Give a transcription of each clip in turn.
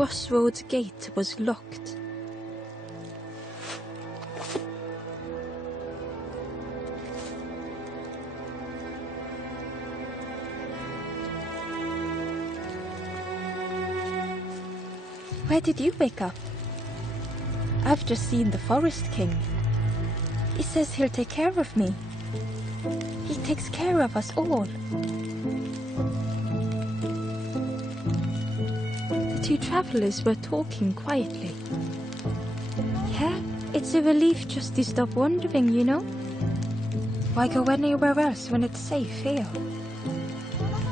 CROSSROAD gate was locked. Where did you wake up? I've just seen the Forest King. He says he'll take care of me. He takes care of us all. The two travelers were talking quietly. Yeah, it's a relief just to stop wandering, you know? Why go anywhere else when it's safe here?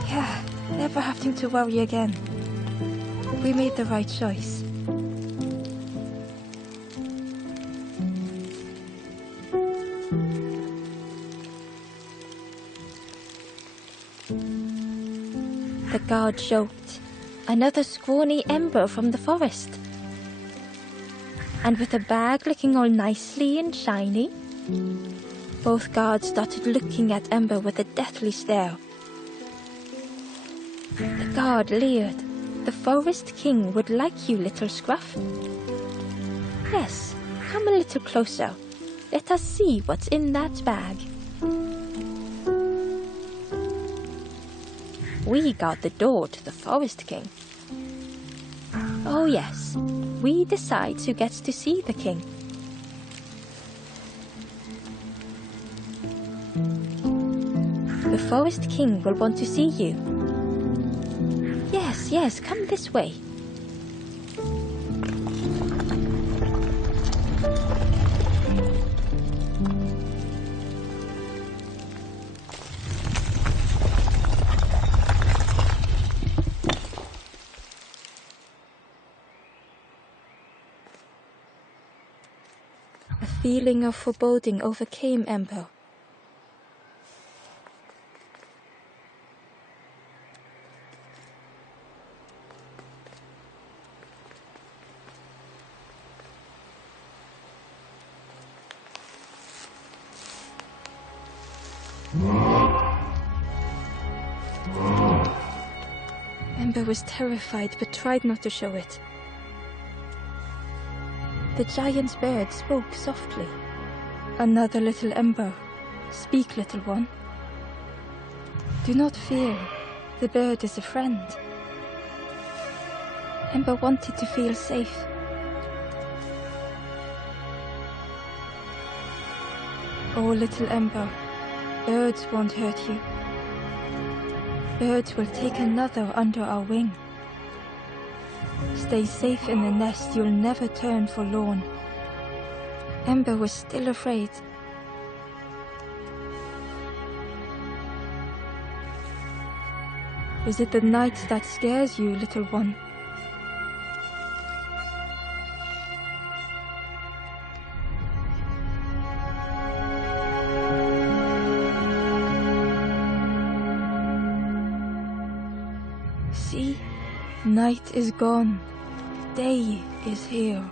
Yeah, never having to worry again. We made the right choice. The guard joked. Another scrawny ember from the forest. And with a bag looking all nicely and shiny. Both guards started looking at Ember with a deathly stare. The guard leered. The Forest King would like you, little scruff. Yes, come a little closer. Let us see what's in that bag. We guard the door to the Forest King. Oh yes, we decide who gets to see the king. The Forest King will want to see you. Yes, come this way. A feeling of foreboding overcame Ember. Ember was terrified but tried not to show it. The giant's bird spoke softly. Another little Ember. Speak, little one. Do not fear. The bird is a friend. Ember wanted to feel safe. Oh, little Ember, birds won't hurt you. Birds will take another under our wing. Stay safe in the nest, you'll never turn forlorn. Ember was still afraid. Is it the night that scares you, little one? See, night is gone, day is here.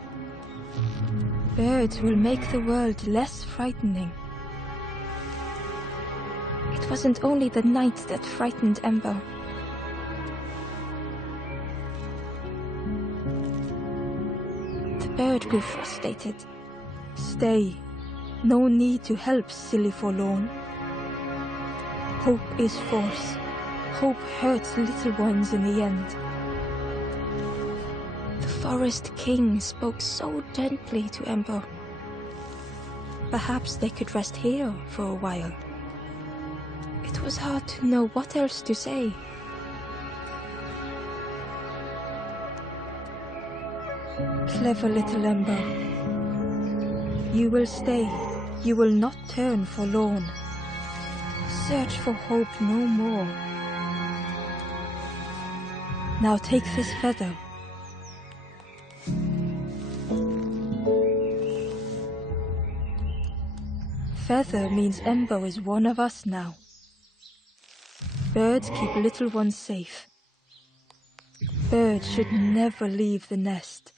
Birds will make the world less frightening. It wasn't only the night that frightened Ember. The bird grew frustrated. Stay. No need to help, silly forlorn. Hope is force. Hope hurts little ones in the end. The Forest King spoke so gently to Ember. Perhaps they could rest here for a while. It was hard to know what else to say. Clever little Ember. You will stay. You will not turn forlorn. Search for hope no more. Now take this feather. Feather means Ember is one of us now. Birds keep little ones safe. Birds should never leave the nest.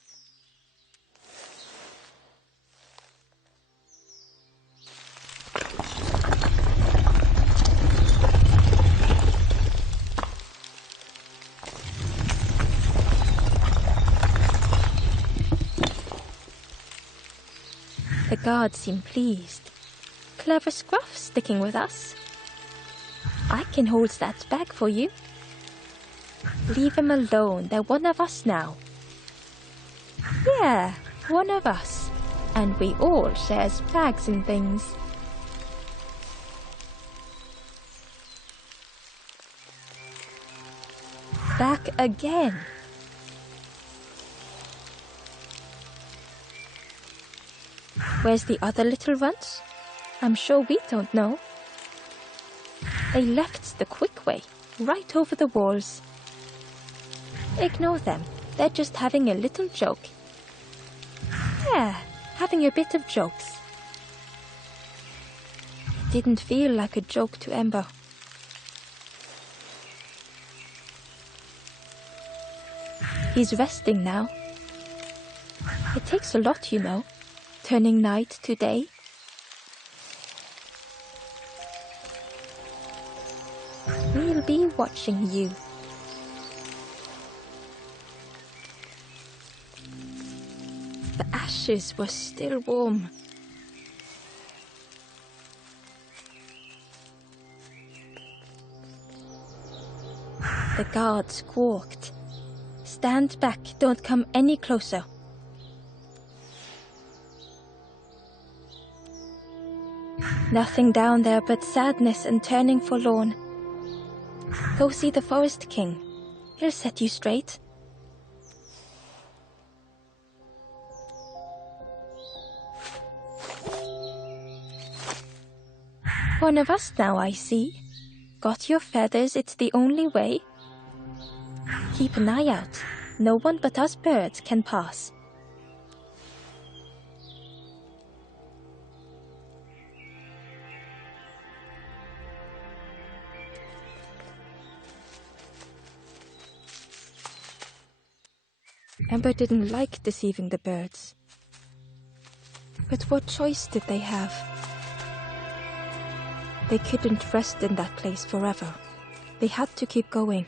guards seem pleased. Clever Scruff sticking with us. I can hold that bag for you. Leave him alone, they're one of us now. Yeah, one of us. And we all shares bags and things. Back again. Where's the other little runt? I'm sure we don't know. They left the quick way, right over the walls. Ignore them, they're just having a little joke. Yeah, having a bit of jokes. It didn't feel like a joke to Ember. He's resting now. It takes a lot, you know, turning night to day. We'll be watching you. The ashes were still warm. The guard squawked. Stand back, don't come any closer. Nothing down there but sadness and turning forlorn. Go see the Forest King. He'll set you straight. One of us now, I see. Got your feathers, it's the only way. Keep an eye out. No one but us birds can pass. Ember didn't like deceiving the birds. But what choice did they have? They couldn't rest in that place forever. They had to keep going.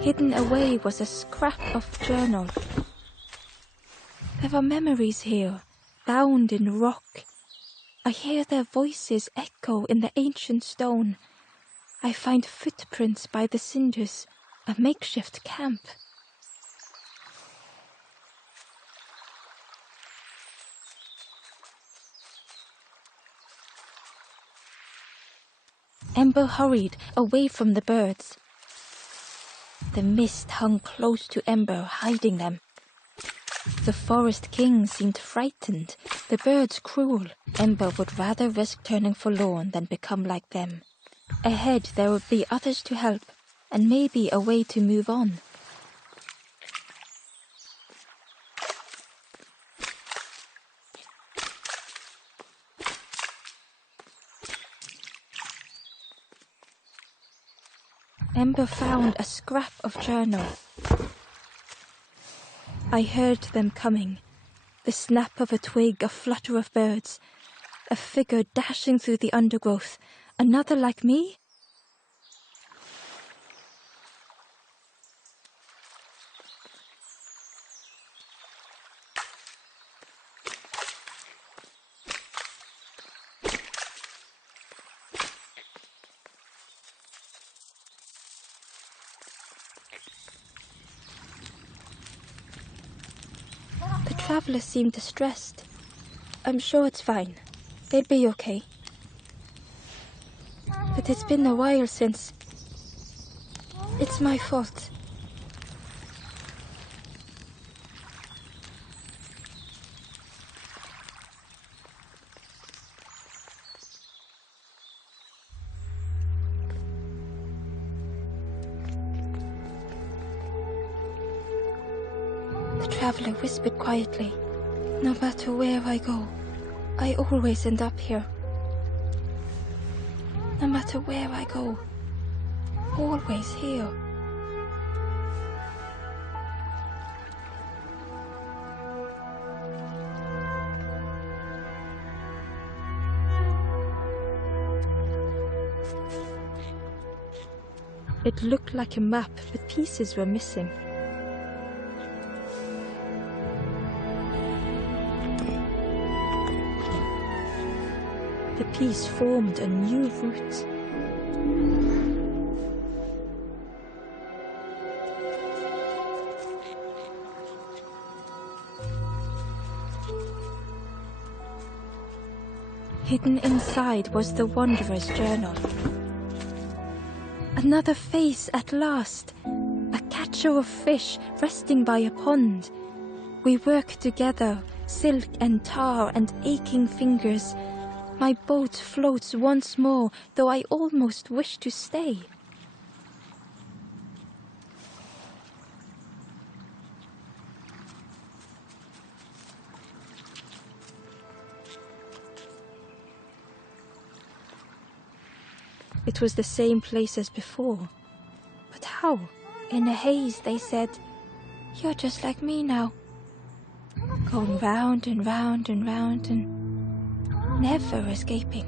Hidden away was a scrap of journal. There are memories here, bound in rock. I hear their voices echo in the ancient stone. I find footprints by the cinders, a makeshift camp. Ember hurried away from the birds. The mist hung close to Ember, hiding them. The Forest King seemed frightened, the birds cruel. Ember would rather risk turning forlorn than become like them. Ahead there would be others to help, and maybe a way to move on. Ember found a scrap of journal. I heard them coming. The snap of a twig, a flutter of birds. A figure dashing through the undergrowth. Another like me? The traveler seemed distressed. I'm sure it's fine. They'll be okay. But it's been a while since. It's my fault. The traveler whispered quietly. No matter where I go, I always end up here. No matter where I go, always here. It looked like a map, but pieces were missing. The piece formed a new route. Hidden inside was the Wanderer's journal. Another face at last, a catcher of fish resting by a pond. We work together, silk and tar and aching fingers. My boat floats once more, though I almost wish to stay. It was the same place as before. But how? In a haze, they said, "You're just like me now." Going round and round and round and never escaping.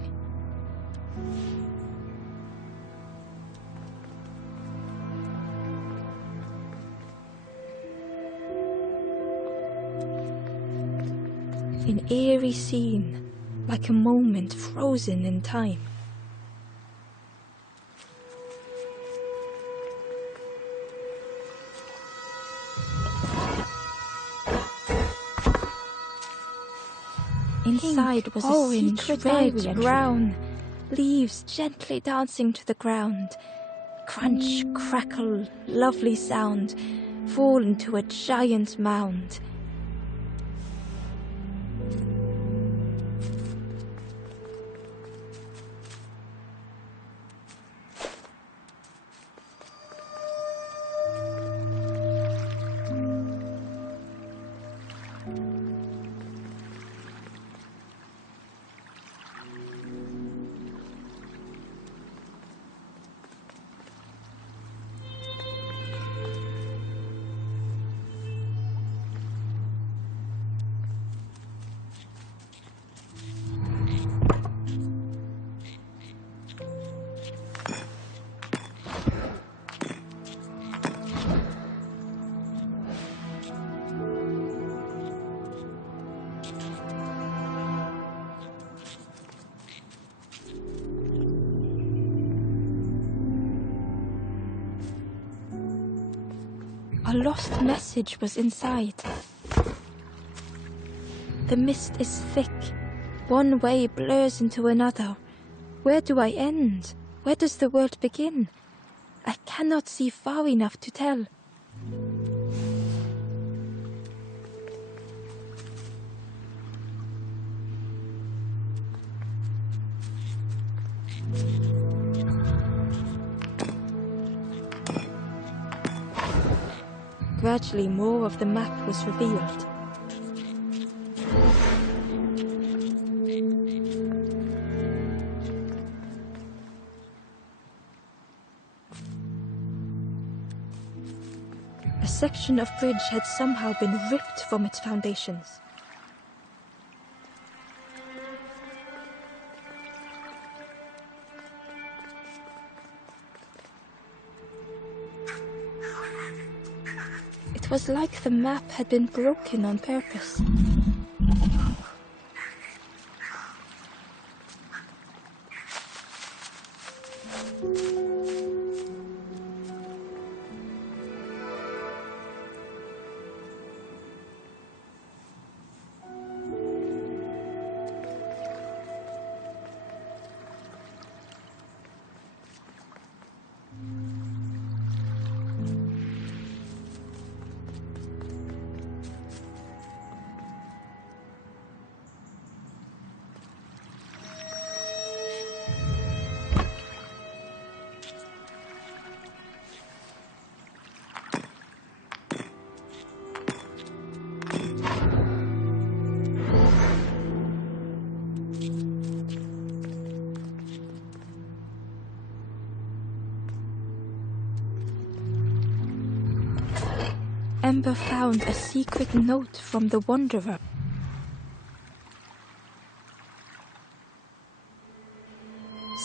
An eerie scene, like a moment frozen in time. Inside was orange, secret red, brown, leaves gently dancing to the ground. Crunch, crackle, lovely sound, fall into a giant mound. A lost message was inside. The mist is thick. One way blurs into another. Where do I end? Where does the world begin? I cannot see far enough to tell. Gradually, more of the map was revealed. A section of bridge had somehow been ripped from its foundations. It was like the map had been broken on purpose. Ember found a secret note from the Wanderer.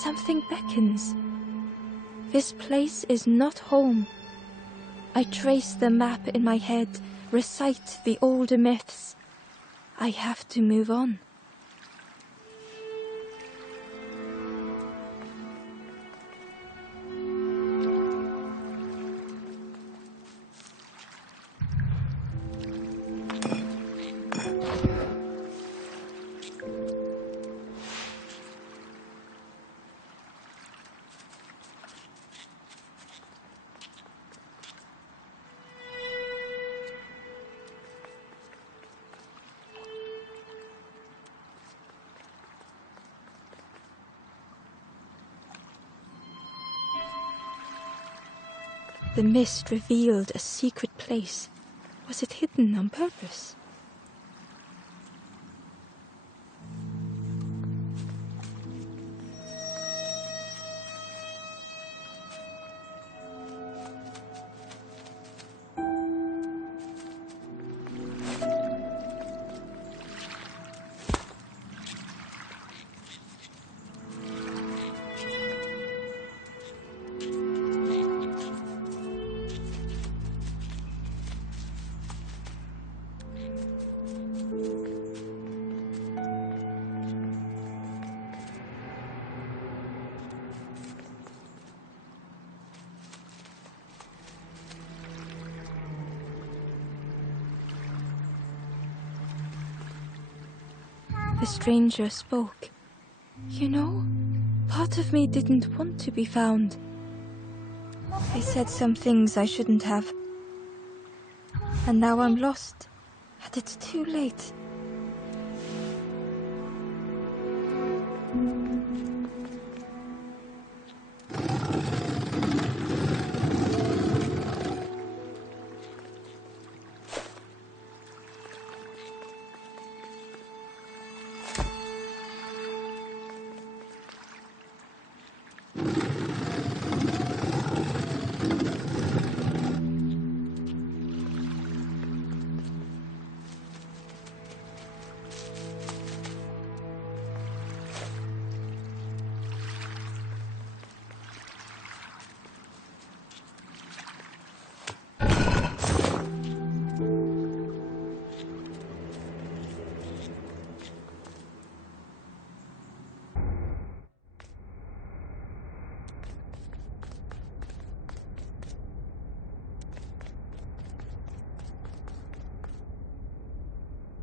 Something beckons. This place is not home. I trace the map in my head, recite the older myths. I have to move on. The mist revealed a secret place. Was it hidden on purpose? The stranger spoke. You know, part of me didn't want to be found. I said some things I shouldn't have. And now I'm lost, and it's too late.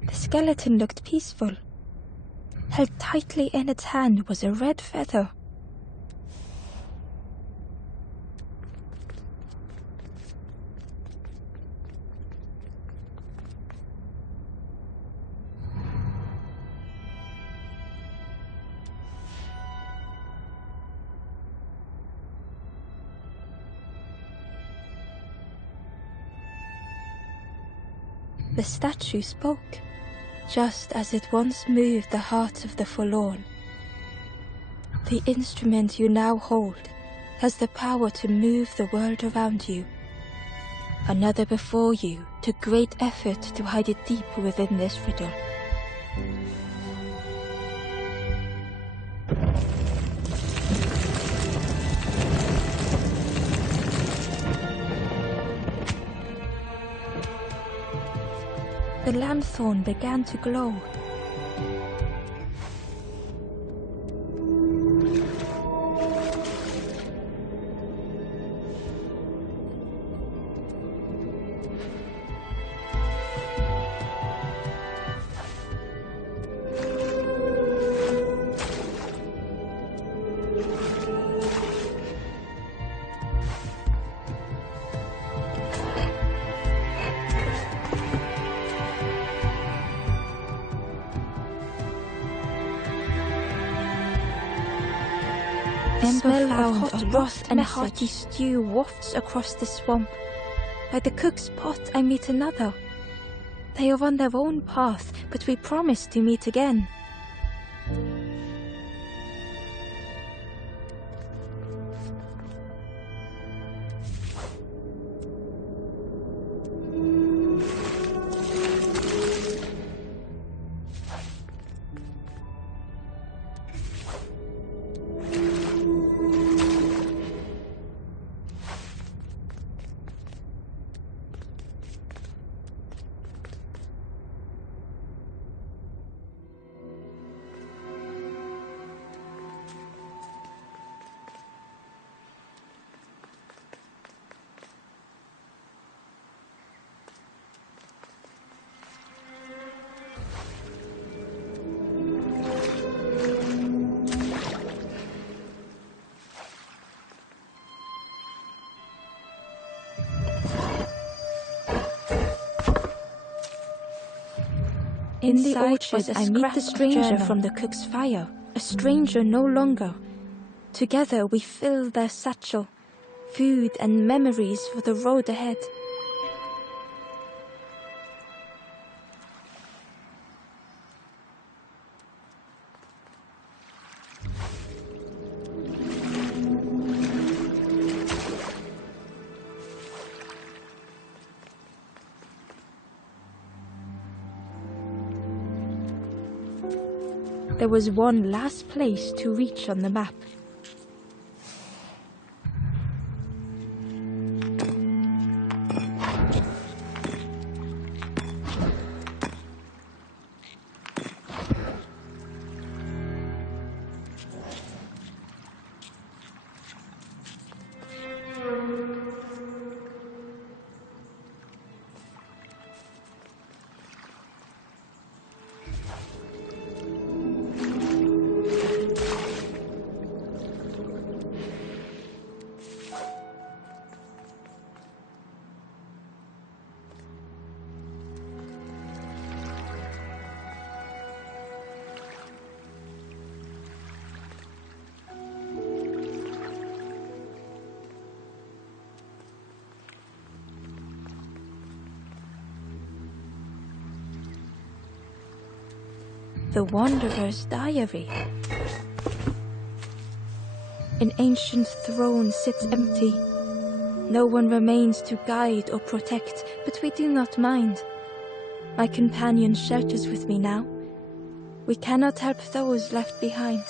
The skeleton looked peaceful. Held tightly in its hand was a red feather. The statue spoke, just as it once moved the heart of the forlorn. The instrument you now hold has the power to move the world around you. Another before you took great effort to hide it deep within this riddle. The lanthorn began to glow. The smell of hot broth and hearty stew wafts across the swamp. By the cook's pot I meet another. They are on their own path, but we promise to meet again. In the orchard, I meet the stranger from the cook's fire, a stranger no longer. Together we fill their satchel, food and memories for the road ahead. There was one last place to reach on the map. The Wanderer's Diary. An ancient throne sits empty. No one remains to guide or protect, but we do not mind. My companion shelters with me now. We cannot help those left behind.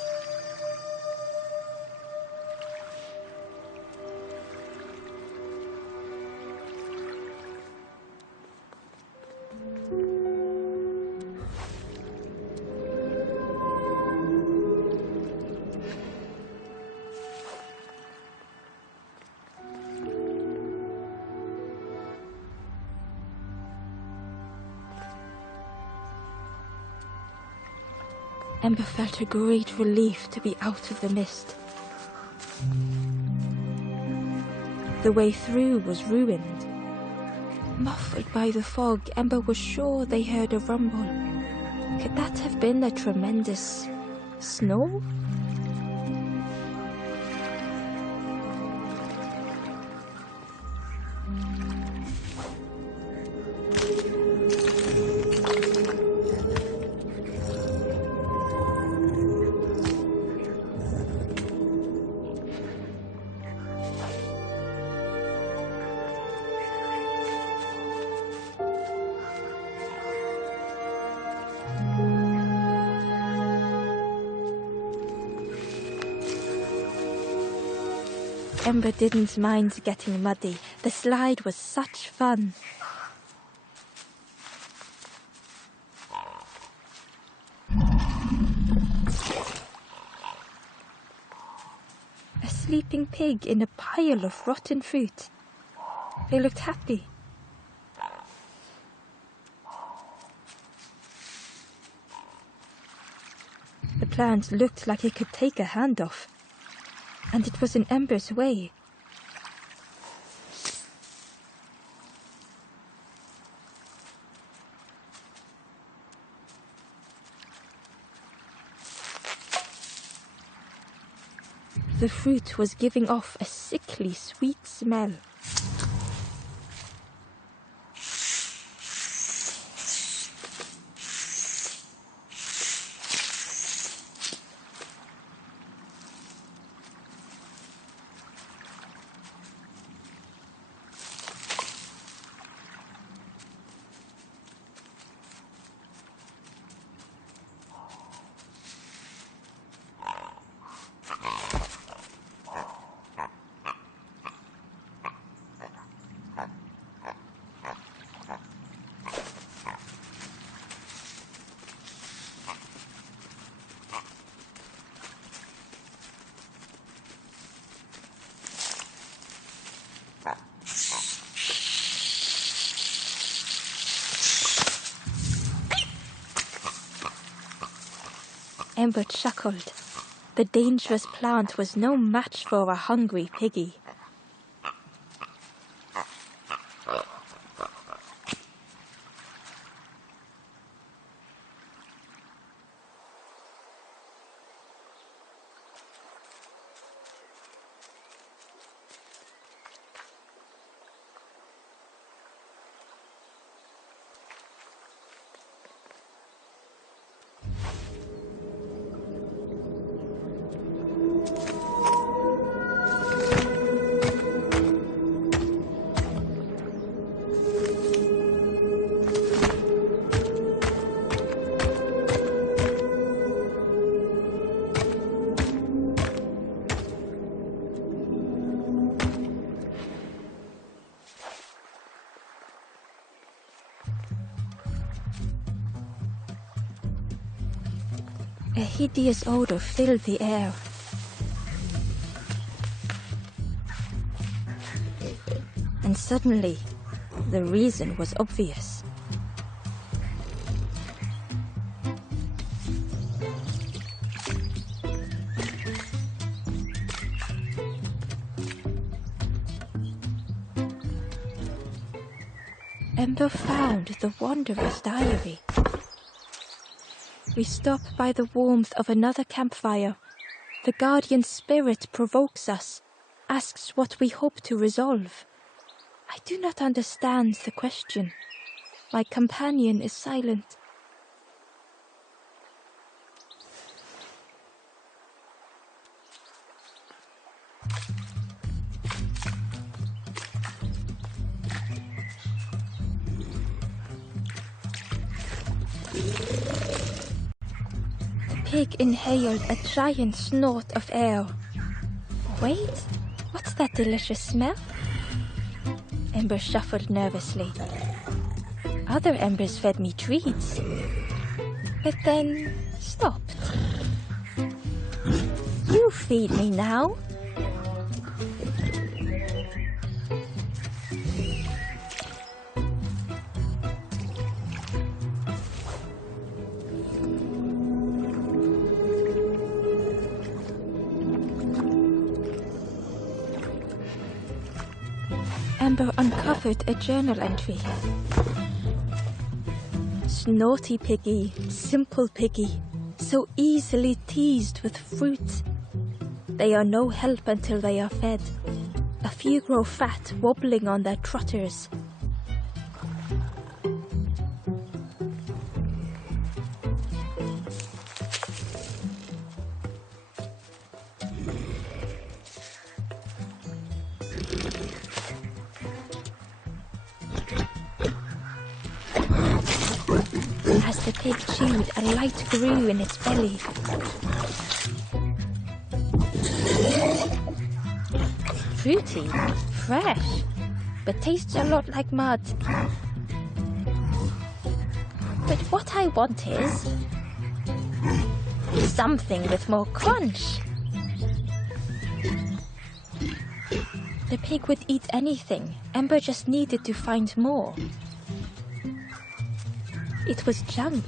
Ember felt a great relief to be out of the mist. The way through was ruined. Muffled by the fog, Ember was sure they heard a rumble. Could that have been a tremendous snow? Ember didn't mind getting muddy. The slide was such fun. A sleeping pig in a pile of rotten fruit. They looked happy. The plant looked like it could take a hand off. And it was in Ember's way. The fruit was giving off a sickly sweet smell. Ember chuckled. The dangerous plant was no match for a hungry piggy. A hideous odor filled the air. And suddenly, the reason was obvious. Ember found the Wanderer's diary. We stop by the warmth of another campfire. The guardian spirit provokes us, asks what we hope to resolve. I do not understand the question. My companion is silent. The pig inhaled a giant snort of air. Wait, what's that delicious smell? Ember shuffled nervously. Other embers fed me treats, but then stopped. You feed me now. Ember uncovered a journal entry. Snorty piggy, simple piggy, so easily teased with fruit. They are no help until they are fed. A few grow fat, wobbling on their trotters. As the pig chewed, a light grew in its belly. Fruity, fresh, but tastes a lot like mud. But what I want is something with more crunch. The pig would eat anything. Ember just needed to find more. It was junk.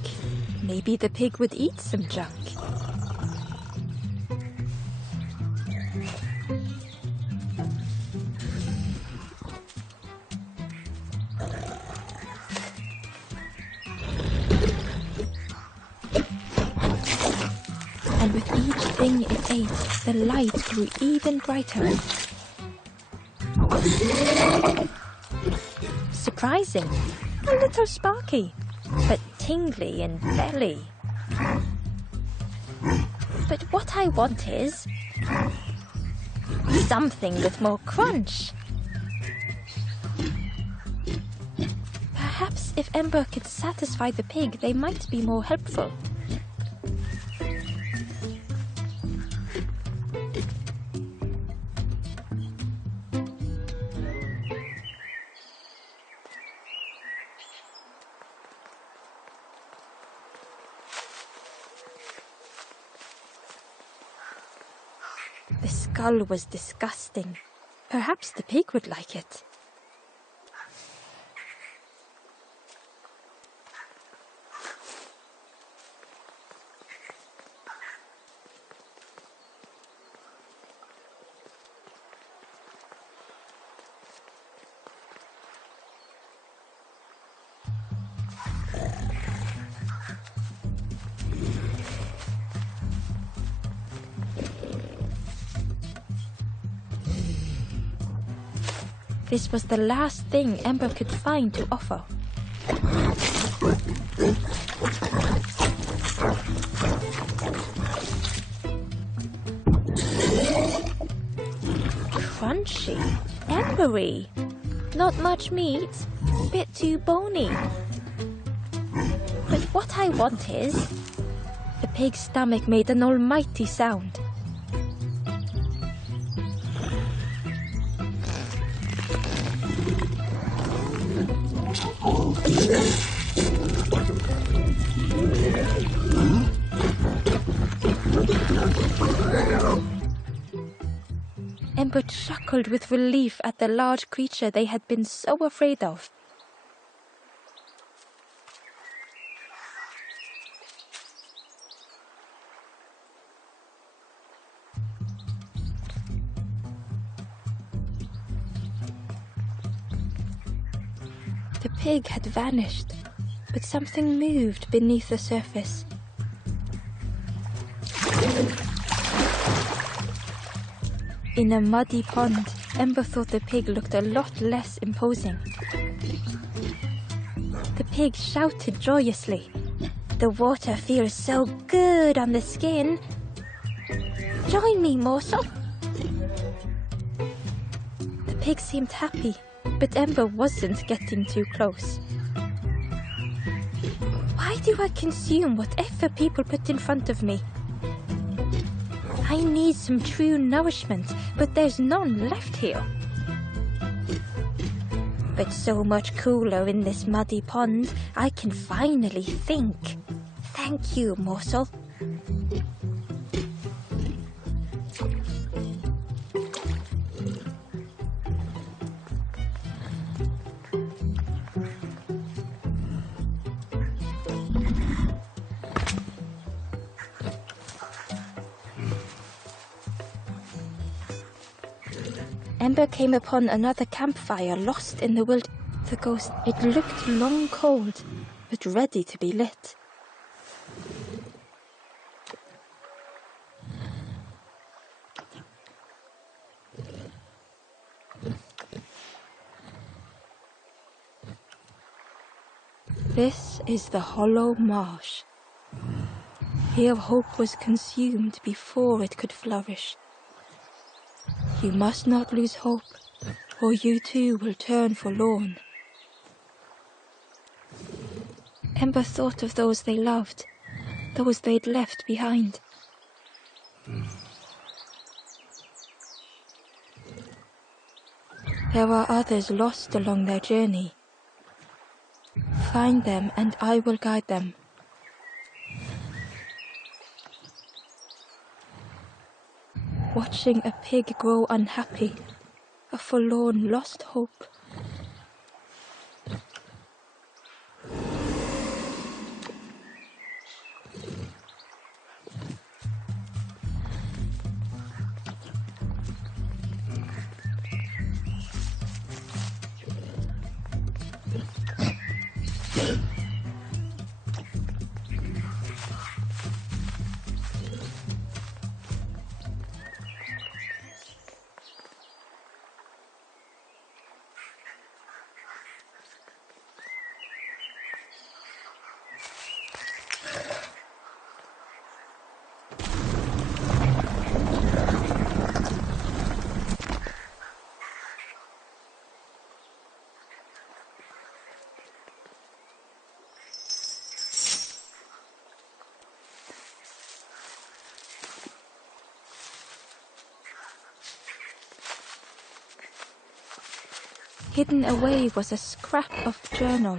Maybe the pig would eat some junk. And with each thing it ate, the light grew even brighter. Surprising, a little sparky, but tingly in belly. But what I want is something with more crunch. Perhaps if Ember could satisfy the pig, they might be more helpful. The skull was disgusting. Perhaps the pig would like it. This was the last thing Ember could find to offer. Crunchy, embery, not much meat, bit too bony. But what I want is... The pig's stomach made an almighty sound. Ember chuckled with relief at the large creature they had been so afraid of. The pig had vanished, but something moved beneath the surface. In a muddy pond, Ember thought the pig looked a lot less imposing. The pig shouted joyously. "The water feels so good on the skin. Join me, Morsel." The pig seemed happy, but Ember wasn't getting too close. Why do I consume whatever people put in front of me? I need some true nourishment, but there's none left here. But so much cooler in this muddy pond, I can finally think. Thank you, Morsel. Ember came upon another campfire lost in the wilderness. The ghost, it looked long cold, but ready to be lit. This is the hollow marsh. Here hope was consumed before it could flourish. You must not lose hope, or you too will turn forlorn. Ember thought of those they loved, those they'd left behind. There are others lost along their journey. Find them and I will guide them. Watching a pig grow unhappy, a forlorn lost hope. Hidden away was a scrap of journal.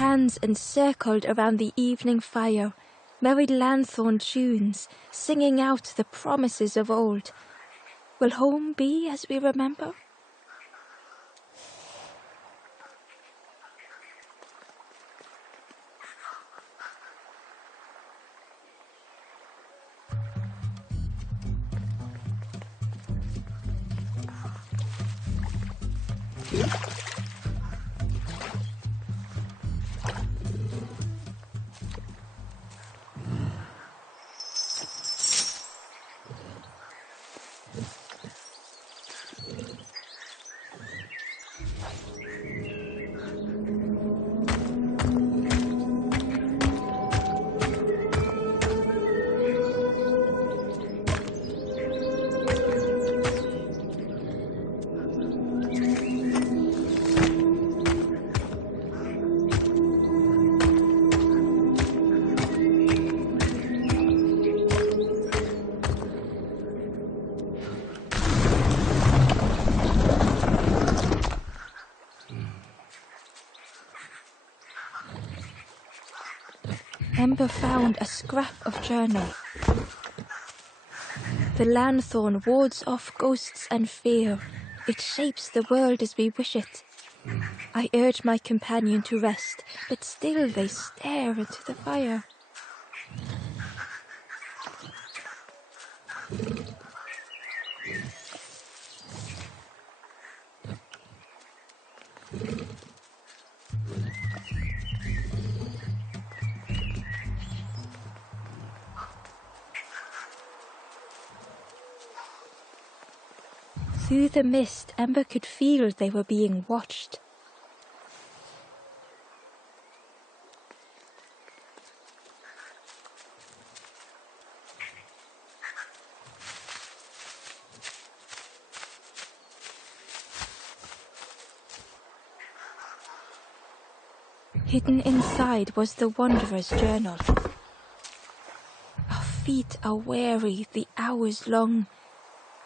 Hands encircled around the evening fire, merry lanthorn tunes, singing out the promises of old. Will home be as we remember? Ember found a scrap of journal. The lanthorn wards off ghosts and fear. It shapes the world as we wish it. I urge my companion to rest, but still they stare into the fire. Through the mist, Ember could feel they were being watched. Hidden inside was the Wanderer's journal. Our feet are weary, the hours long.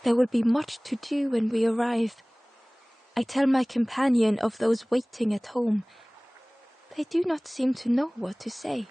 There will be much to do when we arrive. I tell my companion of those waiting at home. They do not seem to know what to say.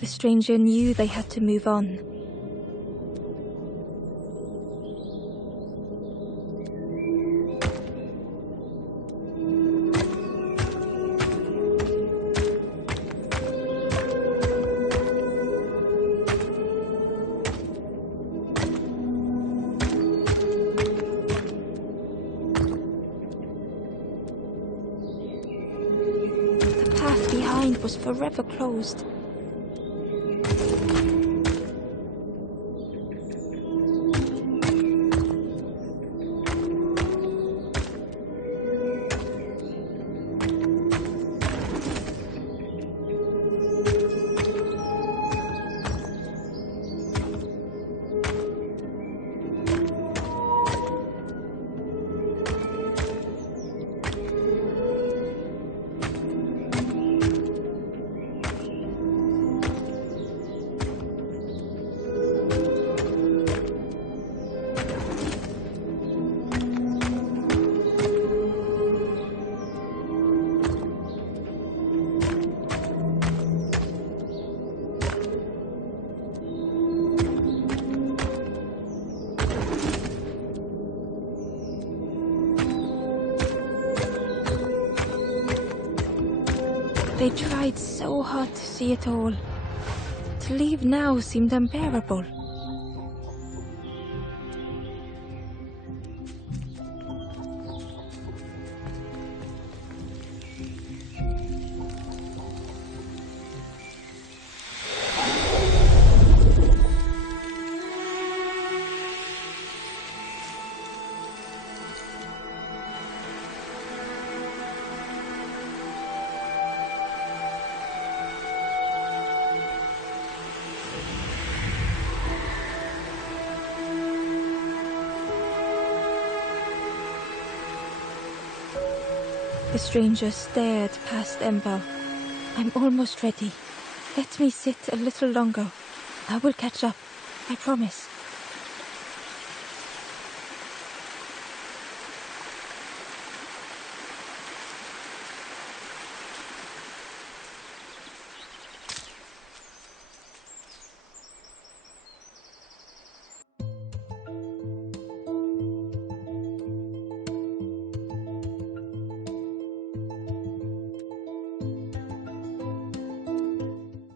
The stranger knew they had to move on. The path behind was forever closed. They tried so hard to see it all. To leave now seemed unbearable. The stranger stared past Ember. I'm almost ready. Let me sit a little longer. I will catch up, I promise.